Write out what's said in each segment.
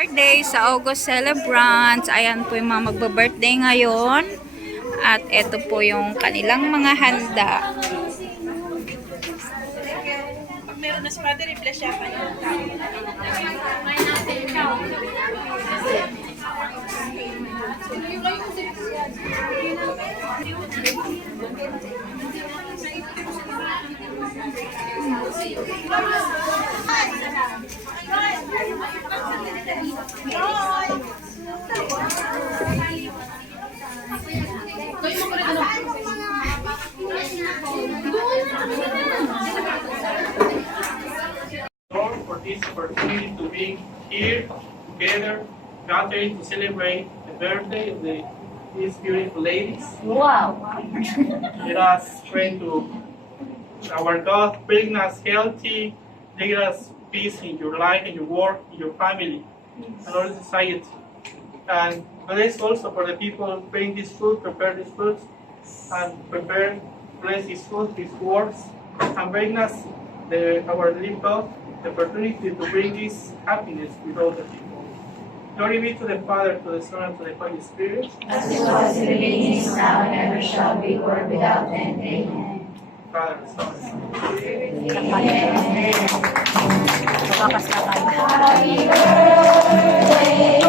Birthday sa August celebrants. Ayan po yung mga magba-birthday ngayon. At ito po yung kanilang mga handa. Pag meron na si Mother, i-bless siya pa yun. For this opportunity to be here together, gathering to celebrate the birthday of these beautiful ladies. Wow! Let us pray to our God, bring us healthy, bring us peace in your life, in your work, in your family, and our society. And bless also for the people who bring this food, prepare this food, and bless this food, these works, and bring us our living God the opportunity to bring this happiness with all the people. Glory be to the Father, to the Son, and to the Holy Spirit. As it was in the beginning, is now, and ever shall be, world without end. Amen. Father, Son. Happy birthday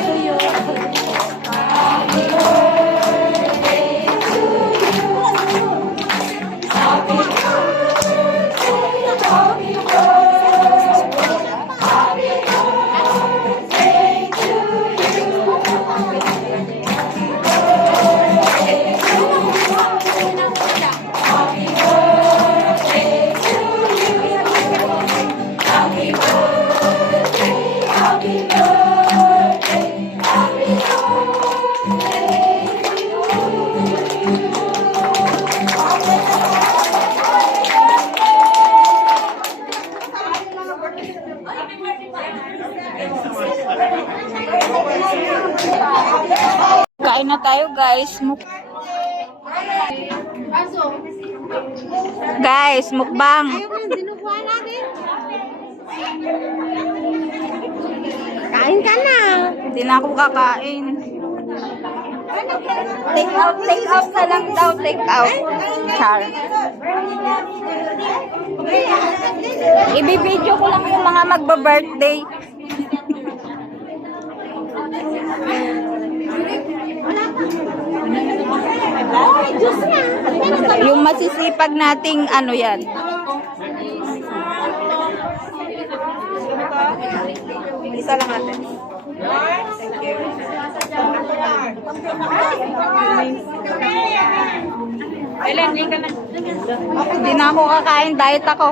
to you. Happy birthday to you. Happy Kain na tayo guys. Guys, mukbang. Kain ka na. Hindi na ako kakain. Take out na lang daw, take out. Char. Ibibidyo ko lang yung mga magba-birthday. Yung masisipag nating ano yan. Isa lang natin. Thank you. Ellen, hindi ka na. Hindi na ako kakain, diet ako.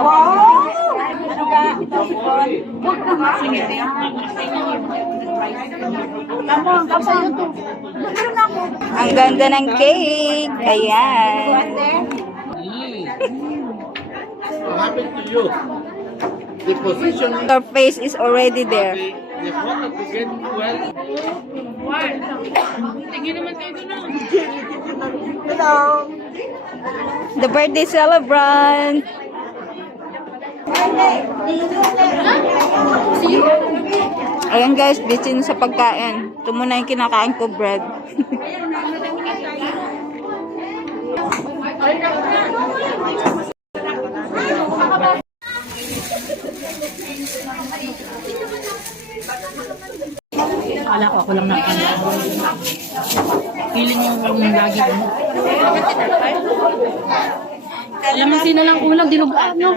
Wow! Ano ka? Sige, Ang ganda ng cake. Ayan. What happened to you? The position Your face is already there. the photo to get well. tingin naman tayo doon. Hello. The birthday celebrant. Ayan guys, busy na sa pagkain. Ito muna yung kinakain ko, bread. Akala ko ako lang nakakala. Feeling yung lagi mo. Alamansin na lang ulam, dinugaan nyo.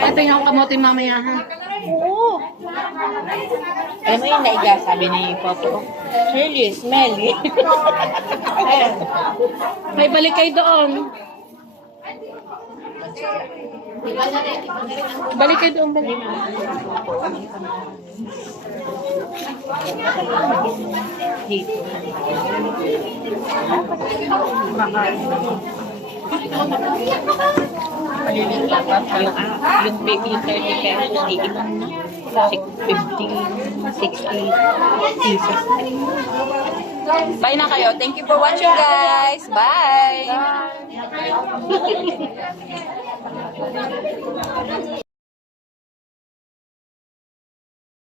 Ito yung kamote mamaya ha. Oo. Ano yung naiga, sabi ni Popo? Shirley, smelly. May balik kayo doon. Balik kayo doon, balik. Maliliit lang. Yung baby, yung 30 pesos, iilan na. 50, 60 pieces. Bye na kayo. Thank you for watching, guys. Bye!